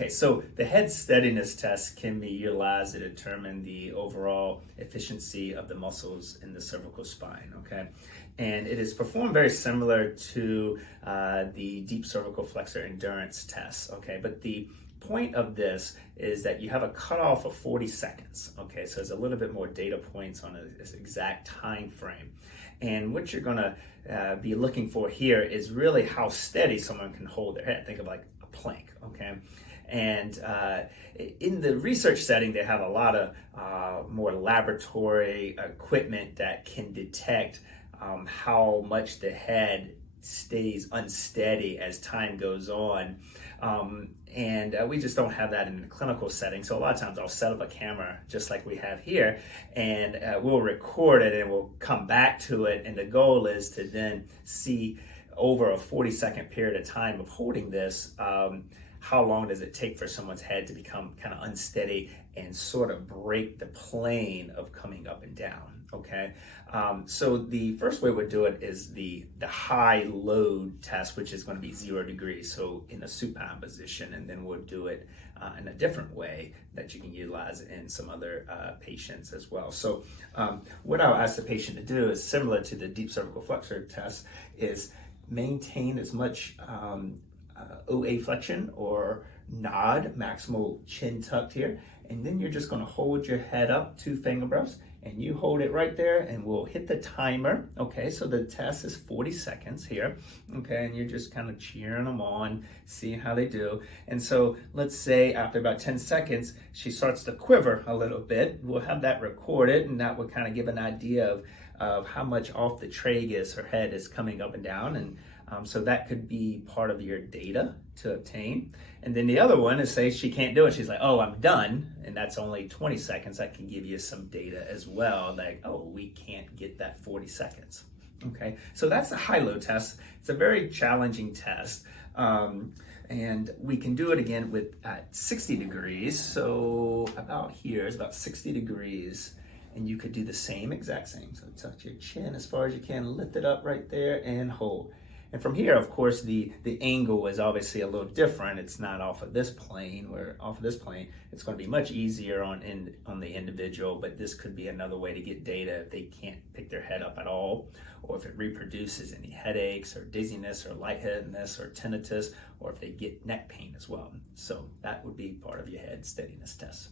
Okay, so the head steadiness test can be utilized to determine the overall efficiency of the muscles in the cervical spine, okay? And it is performed very similar to the deep cervical flexor endurance test, okay? But the point of this is that you have a cutoff of 40 seconds, okay? So it's a little bit more data points on an exact time frame. And what you're gonna be looking for here is really how steady someone can hold their head. Think of like a plank, okay? And in the research setting, they have a lot of more laboratory equipment that can detect how much the head stays unsteady as time goes on. And we just don't have that in the clinical setting. So a lot of times I'll set up a camera just like we have here, and we'll record it and we'll come back to it. And the goal is to then see over a 40-second period of time of holding this, how long does it take for someone's head to become kind of unsteady and sort of break the plane of coming up and down, okay? So the first way we'll do it is the high load test, which is going to be 0 degrees, so in a supine position, and then we'll do it in a different way that you can utilize in some other patients as well. So what I'll ask the patient to do is similar to the deep cervical flexor test, is maintain as much OA flexion or nod, maximal chin tucked here, and then you're just going to hold your head up 2 finger breaths, and you hold it right there, and we'll hit the timer. Okay, so the test is 40 seconds here, okay, and you're just kind of cheering them on, seeing how they do. And so let's say after about 10 seconds she starts to quiver a little bit. We'll have that recorded, and that would kind of give an idea of how much off the tragus her head is coming up and down. And so that could be part of your data to obtain. And then the other one is, say she can't do it. She's like, oh, I'm done. And that's only 20 seconds. That can give you some data as well. Like, oh, we can't get that 40 seconds. Okay, so that's a high-low test. It's a very challenging test. And we can do it again with at 60 degrees. So about here is about 60 degrees. And you could do the exact same. So tuck your chin as far as you can, lift it up right there and hold. And from here, of course, the angle is obviously a little different. It's not off of this plane. Where off of this plane, it's going to be much easier on the individual, but this could be another way to get data if they can't pick their head up at all, or if it reproduces any headaches or dizziness or lightheadedness or tinnitus, or if they get neck pain as well. So that would be part of your head steadiness test.